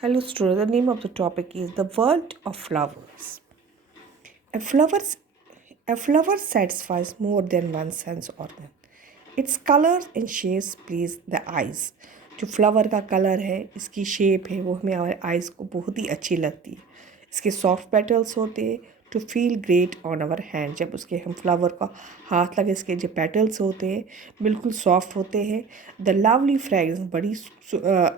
Hello, students. The name of the topic is the world of flowers. A flower, a flower satisfies more than one sense organ. Its colors and shapes please the eyes. जो flower का colour है, इसकी shape है, वो हमें हमारे eyes को बहुत ही अच्छी लगती है. इसके सॉफ्ट पेटल्स होते हैं to feel great on our hand. जब उसके हम फ्लावर का हाथ लगे, इसके जो पेटल्स होते हैं बिल्कुल सॉफ्ट होते हैं. द लवली फ्रेगरेंस, बड़ी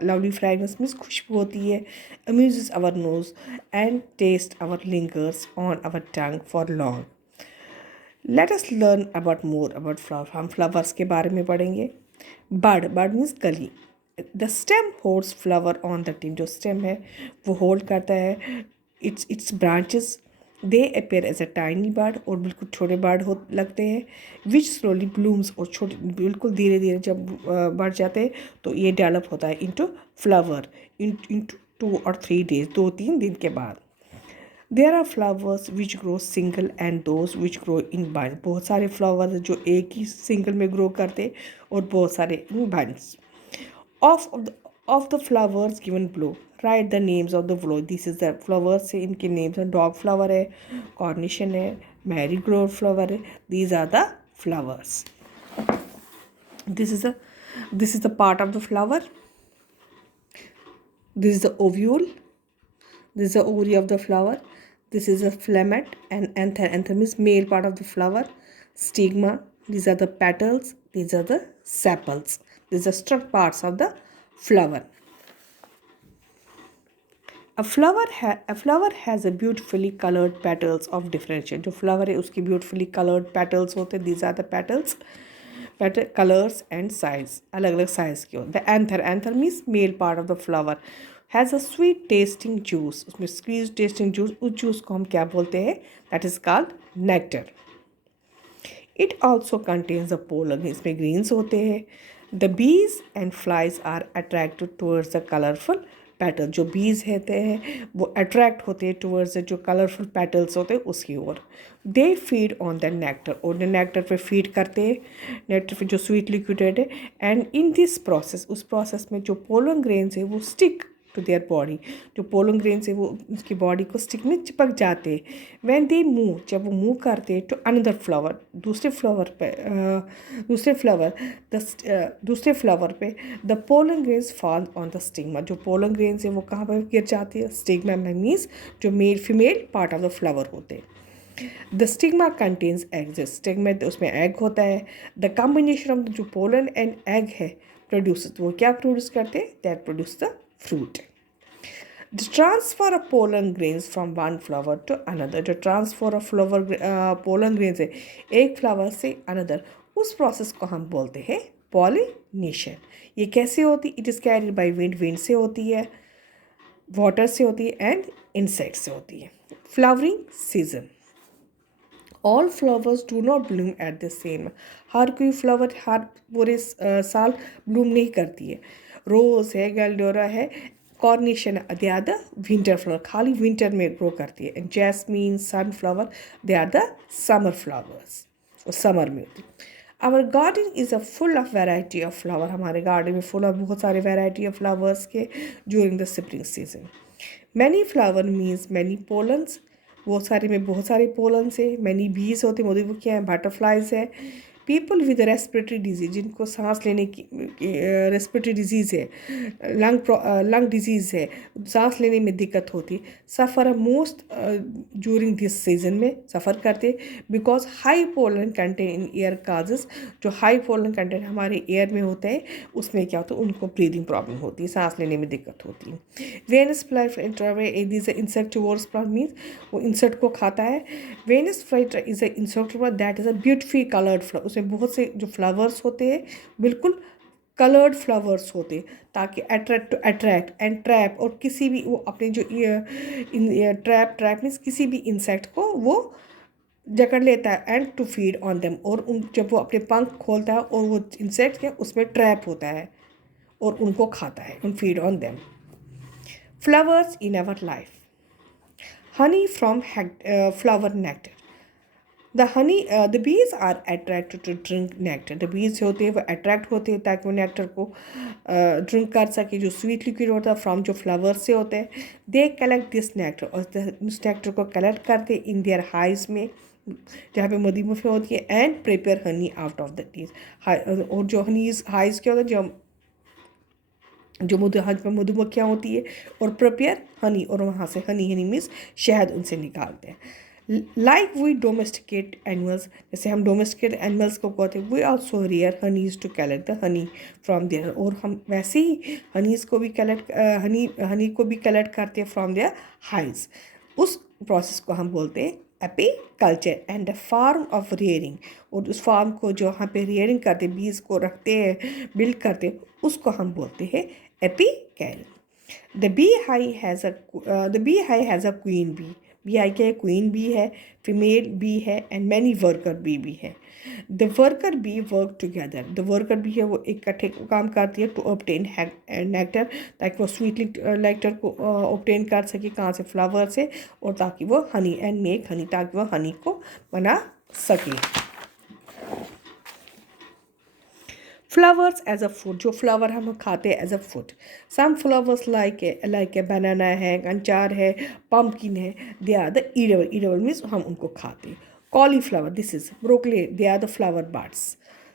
लवली फ्रेगरेंस मीन्स खुशबू होती है. Amuses our nose and taste our lingers on our tongue for long. Let us learn about more about flower. हम फ्लावर्स के बारे में पढ़ेंगे. बड, बड मीन्स कली. The stem holds flower on the tip. जो स्टेम है वो hold करता है its branches. They appear as a tiny bird, और बिल्कुल छोटे बर्ड हो लगते हैं. विच स्लोली ब्लूम्स, और छोटे बिल्कुल धीरे धीरे जब बढ़ जाते हैं तो ये डेवलप होता है into flower into 2 or 3 days, 2-3 दिन के बाद. There are flowers which grow single and those which grow in bunch. बहुत सारे फ्लावर्स जो एक ही सिंगल में ग्रो करते और बहुत सारे in bunch. Of the flowers given below, write the names of the below. This is the flowers है, इनके नेम्स हैं. डॉग फ्लावर है, कॉर्निशन है, मैरी ग्लोव फ्लावर है. These are the flowers. This is the part of the flower. This is the ovule. This is the ovary of the flower. This is a filament and anther. Anther means male part of the flower. Stigma. These are the petals. These are the sepals. These are struck parts of the flower. A flower has a beautifully colored petals of different shade. जो flower है उसकी beautifully colored petals होते हैं. These are the petals. Petal colors and size. अलग अलग size के होते. The anther means male part of the flower. Has a sweet tasting juice. उसमें स्वीट टेस्टिंग जूस, उस जूस को हम क्या बोलते हैं? That is called nectar. It also contains the pollen. इसमें ग्रीन्स होते हैं. The bees and flies are attracted towards the colourful petal. जो बीज होते हैं वो अट्रैक्ट होते हैं टूवर्ड्स जो कलरफुल पेटल्स होते हैं उसकी ओर. They feed on the nectar, और नेक्टर पे फीड करते हैं. नेक्टर पे जो स्वीट लिक्विड है. एंड इन दिस प्रोसेस, उस प्रोसेस में जो पोलन ग्रेन्स है वो स्टिक टू देयर बॉडी. जो पोलन ग्रेन्स है वो उसकी बॉडी को स्टिक में चिपक जाते हैं. व्हेन दे मूव, जब वो मूव करते हैं टू अनदर फ्लावर, दूसरे फ्लावर पे the pollen grains fall on the stigma. जो पोलन ग्रेन्स है वो कहाँ पर गिर जाती है? स्टिग्मा में मीन्स जो male female part of the flower होते हैं. The stigma contains eggs. Stigma उसमें एग होता है. द कॉम्बिनेशन ऑफ जो पोलन एंड एग है प्रोड्यूस, वो क्या प्रोड्यूस करते हैं? That produce the fruit. The transfer of pollen grains from one flower to another. जो transfer of flower pollen grains है एक फ्लावर से अनदर, उस प्रोसेस को हम बोलते हैं पॉलिनेशन. ये कैसे होती? It is carried by wind. Wind से होती है, वाटर से होती है एंड इंसेक्ट से होती है. Flowering season. All flowers do not bloom at the same. हर कोई फ्लावर हर पूरे साल ब्लूम नहीं करती है. रोज़ है, गैलडोरा है, कॉर्निशन है, they are the winter flower. खाली विंटर में ग्रो करती है. And jasmine, sunflower, they are the summer flowers, और समर में होती है. Our garden is a full of variety of flower. हमारे गार्डन में फुल ऑफ बहुत सारे वेराइटी ऑफ फ्लावर्स के during the spring season. Many flower means many pollens. बहुत सारे में बहुत सारे पोलन्स है. मैनी बीज होते हैं, वो क्या है? बटरफ्लाइज है. पीपल विद रेस्पिरेटरी डिजीज, जिनको सांस लेने की रेस्पिरेटरी डिजीज़ है, लंग डिजीज़ है, सांस लेने में दिक्कत होती है, सफ़र मोस्ट ड्यूरिंग दिस सीजन में सफ़र करते. Because high pollen content in air causes. जो हाई पोलन कंटेंट हमारे एयर में होता है उसमें क्या होता है? उनको ब्रीदिंग प्रॉब्लम होती है, सांस लेने में दिक्कत होती है. Venus fly this insectivorous plant means वो इंसेक्ट को खाता है. Venus fly is a insectivore that is a beautiful coloured flower. उसमें बहुत से जो फ्लावर्स होते हैं बिल्कुल कलर्ड फ्लावर्स होते हैं, ताकि अट्रैक्ट एंड ट्रैप, और किसी भी वो अपने जो ट्रैप मीन्स किसी भी इंसेक्ट को वो जकड़ लेता है. And to feed on them, और उन जब वो अपने पंख खोलता है और वो इंसेक्ट है उसमें ट्रैप होता है और उनको खाता है. And feed on them. Flowers in our life. Honey from flower nectar. The bees are attracted to drink nectar. The bees होते हैं वो attract होते हैं ताकि वो nectar को drink कर सके, जो sweet liquid होता है from जो flowers से होते हैं. They collect this nectar और इस nectar को collect करते हैं in their hives में, जहाँ पे मधुमक्खियाँ होती है, and prepare honey out of the bees. और जो hives क्या होता है, जो मधुमक्खियाँ होती है, और प्रिपेयर हनी, और वहाँ से हनी मीन्स शहद उनसे निकालते हैं. लाइक वी डोमेस्टिकेट एनिमल्स, जैसे हम डोमेस्टिकेट एनिमल्स को कहते हैं, we also rear honeys to collect the honey from there, और हम वैसे ही हनीज को भी कलेक्ट हनी को भी कलेक्ट करते हैं फ्रॉम देयर हाइव्स. उस प्रोसेस को हम बोलते हैं apiculture and the farm of rearing, और उस फार्म को जो यहाँ पे रेयरिंग करते हैं, बीज को रखते हैं, बिल्ड करते हैं, उसको हम बोलते हैं apical. The beehive has a queen bee. Beehive क्या है, क्वीन बी है, फीमेल बी है, एंड मैनी वर्कर बी भी है. The worker bee work together. The worker bee है वो इकट्ठे काम करती है टू ऑब्टेन नेक्टर, ताकि वो स्वीटली नेक्टर को ऑब्टेन कर सके, कहाँ से, फ्लावर से, और ताकि वो हनी एंड मेक हनी, ताकि वो हनी को बना सके. फ्लावर्स एज अ फूड, जो फ्लावर हम खाते हैं as a food. Some flowers like a banana है, अंचार है, पम्पकिन है, they are the edible. Edible means हम उनको खाते हैं. Cauliflower, this is broccoli, they are the flower birds.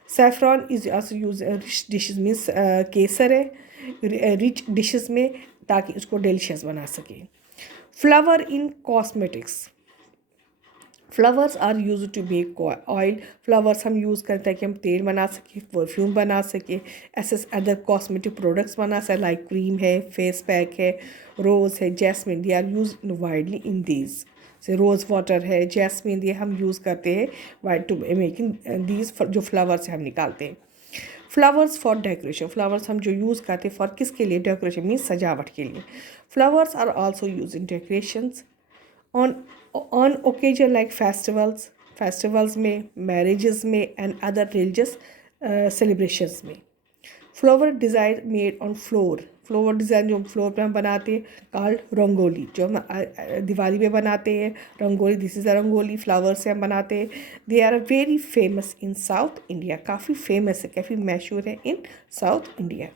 Saffron is also use rich dishes means केसर है रिच डिशेज में, ताकि उसको डिलीशियस बना सके. Flower in cosmetics, flowers are use to make oil. Flowers हम यूज़ करते हैं कि हम तेल बना सकें, परफ्यूम बना सकें, ऐसे अदर कॉस्मेटिक प्रोडक्ट्स बना सकें, लाइक क्रीम है, फेस पैक है, रोज़ है, jasmine, they are use widely in these. से रोज़ वाटर है, जैस्मिन, ये हम यूज़ करते हैं वाइड टू मेकिंग दीज, जो फ्लावर से हम निकालते हैं. फ्लावर्स फॉर डेकोरेशन, फ्लावर्स हम जो यूज़ करते हैं फॉर किसके लिए, डेकोरेशन मीन्स सजावट के लिए. Flowers are also use in decorations on occasion like festivals में, marriages में, and other religious celebrations में. Flower design made on floor design जो फ्लोर पे हम बनाते हैं, कॉल्ड रंगोली, जो हम दिवाली में बनाते हैं rangoli, this is a rangoli, flower से हम बनाते हैं. They are very famous in South India, काफ़ी फेमस है, काफ़ी मशहूर है इन साउथ इंडिया.